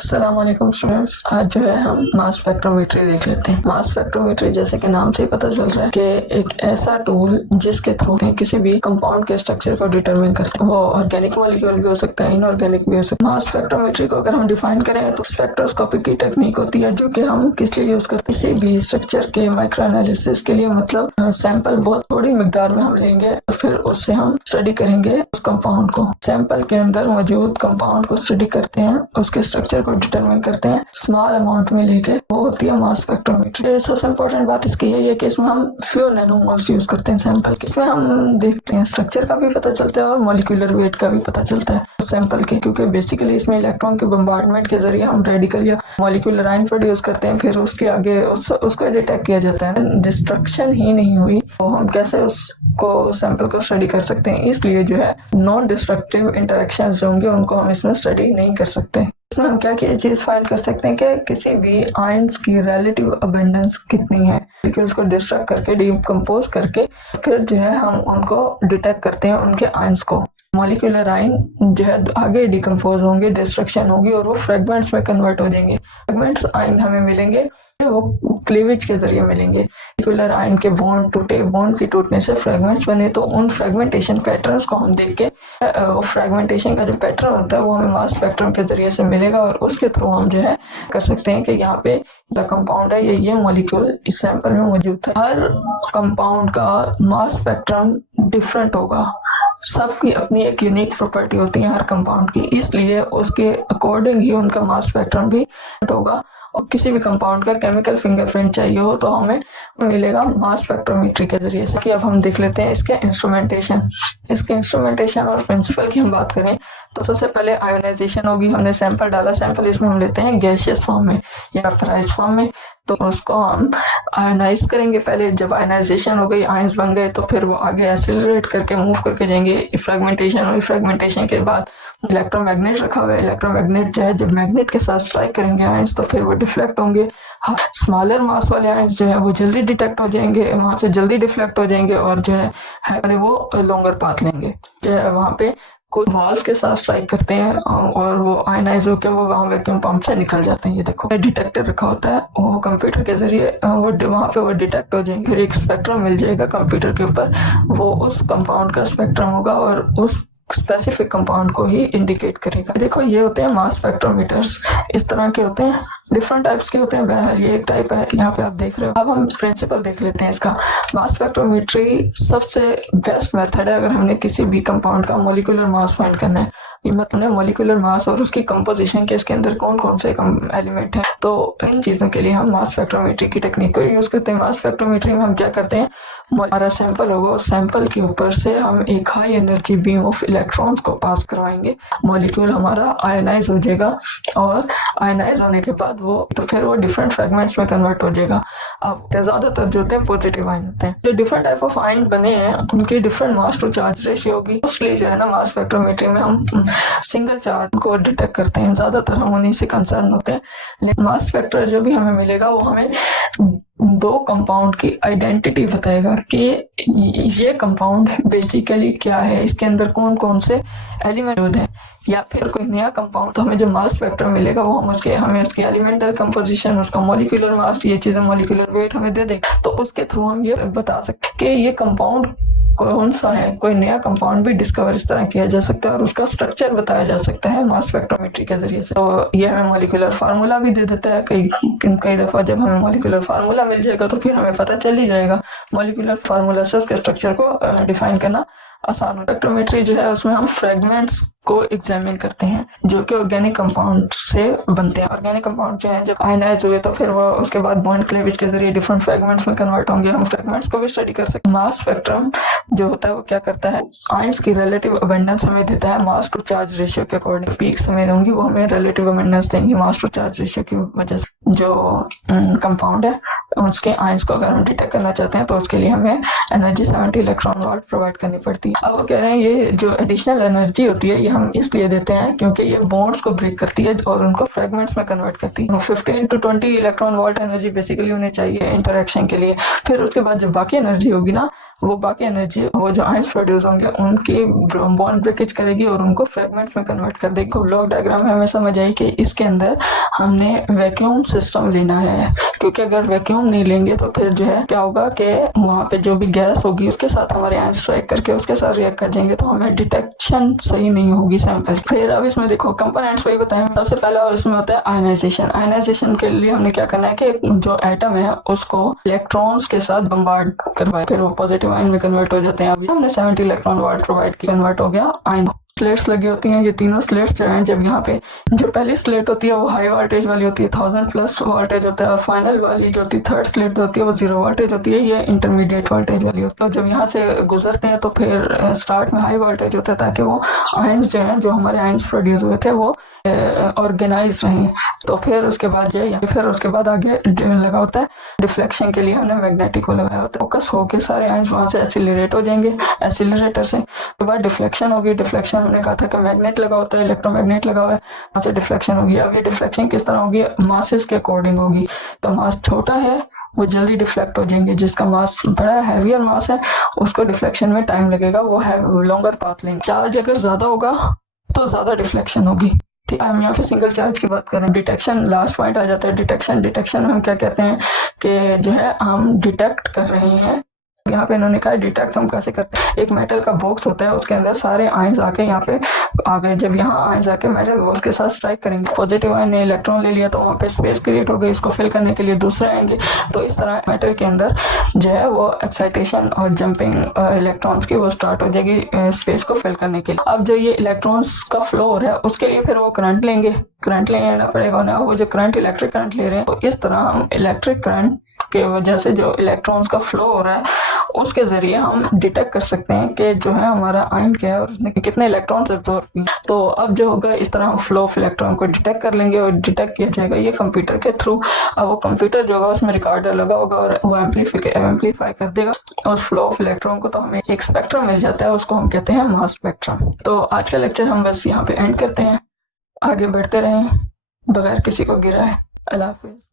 अस्सलाम वालेकुम स्टूडेंट्स। आज जो है हम मास स्पेक्ट्रोमेट्री देख लेते हैं। मास स्पेक्ट्रोमेट्री जैसे कि नाम से ही पता चल रहा है कि एक ऐसा टूल जिसके थ्रू किसी भी कंपाउंड के स्ट्रक्चर को डिटरमिन करते हैं। वो ऑर्गेनिक मॉलिक्यूल भी हो सकता है, इनऑर्गेनिक भी हो सकता है। मास स्पेक्ट्रोमेट्री को अगर हम डिफाइन करें तो स्पेक्ट्रोस्कोपी की टेक्निक होती है जो कि हम किस लिए यूज करते हैं, किसी भी स्ट्रक्चर के माइक्रो एनालिसिस के लिए। मतलब सैंपल बहुत थोड़ी मिकदार में हम लेंगे और फिर उससे हम स्टडी करेंगे उस कंपाउंड को। सैंपल के अंदर मौजूद कंपाउंड को स्टडी करते हैं, उसके स्ट्रक्चर को डिटरमाइन करते हैं स्मॉल अमाउंट में लेके। वो होती है मास स्पेक्ट्रोमेट्री। सबसे इम्पोर्टेंट बात इसकी यही है कि इसमें हम फ्यू नैनोमोल्स यूज करते हैं सैंपल के। इसमें हम देखते हैं स्ट्रक्चर का भी पता चलता है और मॉलिक्यूलर वेट का भी पता चलता है सैंपल के, क्योंकि बेसिकली इसमें इलेक्ट्रॉन के बम्बार्डमेंट के जरिए हम रेडिकल या मॉलिक्यूलर आयन प्रोड्यूस करते हैं, फिर उसके आगे उसको डिटेक्ट किया जाता है। डिस्ट्रक्शन ही नहीं हुई तो हम कैसे उसको सैंपल को स्टडी कर सकते हैं। इसलिए जो है नॉन डिस्ट्रक्टिव इंटरेक्शन जो होंगे उनको हम इसमें स्टडी नहीं कर सकते। इसमें हम क्या क्या चीज फाइंड कर सकते हैं कि किसी भी आयंस की रिलेटिव अबंडेंस कितनी है। मॉलिक्यूल्स को डिस्ट्रक्ट करके, डिकम्पोज करके फिर जो है हम उनको डिटेक्ट करते हैं, उनके आयंस को। मॉलिक्यूलर आयन जो है आगे डिकम्पोज होंगे, डिस्ट्रक्शन होगी और वो फ्रेगमेंट्स में कन्वर्ट हो जाएंगे। फ्रेगमेंट्स आयन हमें मिलेंगे, वो क्लीवेज के जरिए मिलेंगे। मॉलिक्यूलर आयन के बॉन्ड टूटे, बॉन्ड की टूटने से फ्रेगमेंट्स बने, तो उन फ्रेगमेंटेशन पैटर्न्स को हम देख के वो फ्रेगमेंटेशन का जो पैटर्न होता है वो हमें मास स्पेक्ट्रम के जरिए से मिलेगा और उसके थ्रू हम जो है कर सकते हैं कि यहाँ पे कंपाउंड है, ये मॉलिक्यूल इस सैंपल में मौजूद था। हर कंपाउंड का मास स्पेक्ट्रम डिफरेंट होगा, सबकी अपनी एक यूनिक प्रॉपर्टी होती है हर कंपाउंड की, इसलिए उसके अकॉर्डिंग ही उनका मास स्पेक्ट्रम भी होगा। और किसी भी कंपाउंड का केमिकल फिंगरप्रिंट चाहिए हो तो हमें मिलेगा मास स्पेक्ट्रोमेट्री के जरिए से। कि अब हम देख लेते हैं इसके इंस्ट्रूमेंटेशन और प्रिंसिपल की हम बात करें तो सबसे पहले आयोनाइजेशन होगी। हमने सैंपल डाला, सैंपल इसमें हम लेते हैं गैसियस फॉर्म में या वेपराइज्ड फॉर्म में, तो उसको हम आयोनाइज करेंगे। पहले जब आयोनाइजेशन हो गई, आयंस बन गए, तो फिर वो आगे एक्सेलरेट करके मूव करके जाएंगे। फ्रेगमेंटेशन हुई, फ्रेगमेंटेशन के बाद इलेक्ट्रोमैग्नेट रखा हुआ है। इलेक्ट्रोमैग्नेट जो है जब मैग्नेट के साथ स्ट्राइक करेंगे आयंस तो फिर वो डिफ्लेक्ट होंगे। स्मॉलर मास वाले आयंस जो है वो जल्दी डिटेक्ट हो जाएंगे, वहां से जल्दी डिफ्लेक्ट हो जाएंगे और जो है वो लॉन्गर पाथ लेंगे। जो है वहां पे कोई वॉल्स के साथ स्ट्राइक करते हैं और वो आयनाइज होकर वो वहाँ वैक्यूम पंप से निकल जाते हैं। ये देखो डिटेक्टर रखा होता है, वो कंप्यूटर के जरिए वो वहाँ पे वो डिटेक्ट हो जाएंगे। फिर एक स्पेक्ट्रम मिल जाएगा कंप्यूटर के ऊपर, वो उस कंपाउंड का स्पेक्ट्रम होगा और उस स्पेसिफिक कंपाउंड को ही इंडिकेट करेगा। देखो ये होते हैं मास स्पेक्ट्रोमीटर्स, इस तरह के होते हैं, डिफरेंट टाइप्स के होते हैं। बहरहाल ये एक टाइप है, यहाँ पे आप देख रहे हो। अब हम प्रिंसिपल देख लेते हैं इसका। मास स्पेक्ट्रोमेट्री सबसे बेस्ट मेथड है अगर हमने किसी भी कंपाउंड का मॉलिक्यूलर मास फाइंड करना है। ये मतलब मॉलिक्यूलर मास और उसकी कंपोजिशन के, इसके अंदर कौन कौन से एलिमेंट हैं, तो इन चीजों के लिए हम मास स्पेक्ट्रोमेट्री की टेक्निक को यूज करते हैं। मास स्पेक्ट्रोमेट्री में हम क्या करते हैं, हमारा सैंपल होगा, उस सैंपल के ऊपर से हम एक high energy beam of electrons को पास करवाएंगे। मॉलिक्यूल हमारा आयनाइज हो जाएगा और आयनाइज होने के बाद वो तो फिर वो डिफरेंट फ्रेगमेंट्स में कन्वर्ट हो जाएगा। अब ज्यादातर जो होते हैं पॉजिटिव आयन होते हैं। जो डिफरेंट टाइप ऑफ आयन बने हैं उनकी different mass to charge ratio होगी। इसलिए जो है ना मास स्पेक्ट्रोमेट्री में हम सिंगल चार्ज को डिटेक्ट करते हैं, ज्यादातर हम उन्हीं से कंसर्न होते हैं। लेकिन मास स्पेक्ट्रा जो भी हमें मिलेगा वो हमें दो कंपाउंड की आइडेंटिटी बताएगा कि ये कंपाउंड बेसिकली क्या है, इसके अंदर कौन कौन से एलिमेंट हैं। या फिर कोई नया कंपाउंड, तो हमें जो मास स्पेक्ट्रम मिलेगा वो हमें उसकी एलिमेंटल कंपोजिशन, उसका मॉलिक्यूलर मास, ये चीजें मॉलिक्यूलर वेट हमें दे देगा। तो उसके थ्रू हम ये बता सकते हैं कि ये कंपाउंड कौन सा है। कोई नया कंपाउंड भी डिस्कवर इस तरह किया जा सकता है और उसका स्ट्रक्चर बताया जा सकता है मास स्पेक्ट्रोमेट्री के जरिए से। तो ये हमें मॉलिक्यूलर फार्मूला भी दे देता है। कई दफा जब हमें मॉलिक्यूलर फार्मूला मिल जाएगा तो फिर हमें पता चल ही जाएगा। मॉलिक्यूलर फार्मूला से उसके स्ट्रक्चर को डिफाइन करना आसान हो। स्पेक्ट्रोमेट्री जो है उसमें हम फ्रेगमेंट्स को एग्जामिन करते हैं जो कि ऑर्गेनिक कंपाउंड से बनते हैं। ऑर्गेनिक कंपाउंड जो है जब आयनाइज हुए तो फिर वो उसके बाद बॉन्ड क्लीवेज के जरिए डिफरेंट फ्रेगमेंट्स में कन्वर्ट होंगे। हम फ्रेगमेंट्स को भी स्टडी कर सकते हैं। मास स्पेक्ट्रम जो होता है वो क्या करता है, आयंस की रिलेटिव अबंडेंस हमें देता है मास टू चार्ज रेशियो के अकॉर्डिंग। पीक्स हमें होंगी वो हमें रिलेटिव अबंडेंस देंगी मास टू चार्ज रेशियो की वजह से। जो कंपाउंड है उसके आयंस को अगर हम डिटेक्ट करना चाहते हैं तो उसके लिए हमें एनर्जी 70 इलेक्ट्रॉन वोल्ट प्रोवाइड करनी पड़ती है। अब वो कह रहे हैं ये जो एडिशनल एनर्जी होती है ये हम इसलिए देते हैं क्योंकि ये बॉन्ड्स को ब्रेक करती है और उनको फ्रेगमेंट्स में कन्वर्ट करती है। 15 to 20 electron volt energy basically होनी चाहिए इंटरेक्शन के लिए। फिर उसके बाद जो बाकी एनर्जी होगी ना, वो बाकी एनर्जी वो जो आयंस प्रोड्यूस होंगे उनकी बॉन्ड ब्रेकेज करेगी और उनको फ्रेगमेंट्स में कन्वर्ट कर देगी। ब्लॉक डायग्राम में हमें समझ आई कि इसके अंदर हमने वैक्यूम सिस्टम लेना है, क्योंकि अगर वैक्यूम नहीं लेंगे तो फिर जो है क्या होगा कि वहाँ पे जो भी गैस होगी उसके साथ हमारे आयंस स्ट्राइक करके उसके साथ रिएक्ट कर जाएंगे, तो हमें डिटेक्शन सही नहीं होगी सैंपल। फिर अब इसमें देखो कंपोनेंट्स वही बताए। सबसे पहला इसमें होता है आयनाइजेशन। आयनाइजेशन के लिए हमने क्या करना है कि जो एटम है उसको इलेक्ट्रॉन्स के साथ बम्बार्ड करवाए, फिर वो पॉजिटिव आयन में कन्वर्ट हो जाते हैं। अभी हमने 70 इलेक्ट्रॉन वोल्ट प्रोवाइड की, कन्वर्ट हो गया आयन। स्लेट्स लगी होती हैं, ये तीनों स्लेट्स जो हैं, जब यहाँ पे जो पहली स्लेट होती है वो हाई वोल्टेज वाली होती है, 1000+ वोल्टेज होता है, और फाइनल वाली जो होती है थर्ड स्लेट होती है वो 0 वोल्टेज होती है, ये इंटरमीडिएट वोल्टेज वाली होती है। तो जब यहाँ से गुजरते हैं तो फिर स्टार्ट में हाई वोल्टेज होता है ताकि वो आयंस जो हैं, जो हमारे आयंस प्रोड्यूस हुए थे वो ऑर्गेनाइज रहें। तो फिर उसके बाद ये फिर उसके बाद आगे लगा होता है डिफ्लेक्शन के लिए हमने मैग्नेटिक को लगाया होता है। फोकस होके सारे आयंस वहाँ से एक्सीलरेट हो जाएंगे एक्सीलरेटर से। उसके बाद डिफ्लेक्शन होगी। डिफ्लेक्शन हमने कहा था कि मैग्नेट लगा होता है, इलेक्ट्रोमैग्नेट लगा हुआ है, वहाँ से डिफ्लेक्शन होगी। अब ये डिफ्लेक्शन किस तरह होगी? मासेस के अकॉर्डिंग होगी। तो मास छोटा है वो जल्दी डिफ्लेक्ट हो जाएंगे, जिसका मास बड़ा हैवियर मास है उसको डिफ्लेक्शन में टाइम लगेगा, वो है लॉन्गर पाथ लेंगे। चार्ज अगर ज्यादा होगा तो ज्यादा डिफ्लेक्शन होगी। ठीक है, हम यहाँ पे सिंगल चार्ज की बात करें। डिटेक्शन लास्ट पॉइंट आ जाता है। डिटेक्शन में हम क्या कहते हैं कि जो है हम डिटेक्ट कर रहे हैं। यहाँ पे इन्होंने कहा डिटेक्ट हम कैसे करते हैं। एक मेटल का बॉक्स होता है, उसके अंदर सारे आयंस आके यहाँ पे आ गए। जब यहाँ आयंस आके मेटल बॉक्स के साथ स्ट्राइक करेंगे, पॉजिटिव आयन ने इलेक्ट्रॉन ले लिया तो वहाँ पे स्पेस क्रिएट हो गई, इसको फिल करने के लिए दूसरे आएंगे। तो इस तरह मेटल के अंदर जो है वो एक्साइटेशन और जंपिंग इलेक्ट्रॉन्स की वो स्टार्ट हो जाएगी स्पेस को फिल करने के लिए। अब जो ये इलेक्ट्रॉन्स का फ्लो हो रहा है उसके लिए फिर वो करंट लेंगे, करंट लेना पड़ेगा ना। वो जो करंट इलेक्ट्रिक करंट ले रहे हैं, तो इस तरह हम इलेक्ट्रिक करंट के वजह से जो इलेक्ट्रॉन्स का फ्लो हो रहा है उसके जरिए हम डिटेक्ट कर सकते हैं कि जो है हमारा आयन क्या है और उसने कितने इलेक्ट्रॉन्स एब्जॉर्ब किए। तो अब जो होगा इस तरह हम फ्लो ऑफ इलेक्ट्रॉन को डिटेक्ट कर लेंगे और डिटेक्ट किया जाएगा ये कंप्यूटर के थ्रू। अब वो कंप्यूटर जो होगा उसमें रिकॉर्डर लगा होगा और वो एम्पलीफाई कर देगा उस फ्लो ऑफ इलेक्ट्रॉन को, तो हमें एक स्पेक्ट्रम मिल जाता है, उसको हम कहते हैं मास स्पेक्ट्रम। तो आज का लेक्चर हम बस यहाँ पे एंड करते हैं, आगे बढ़ते रहें बगैर किसी को गिराए। अल्लाह हाफिज़।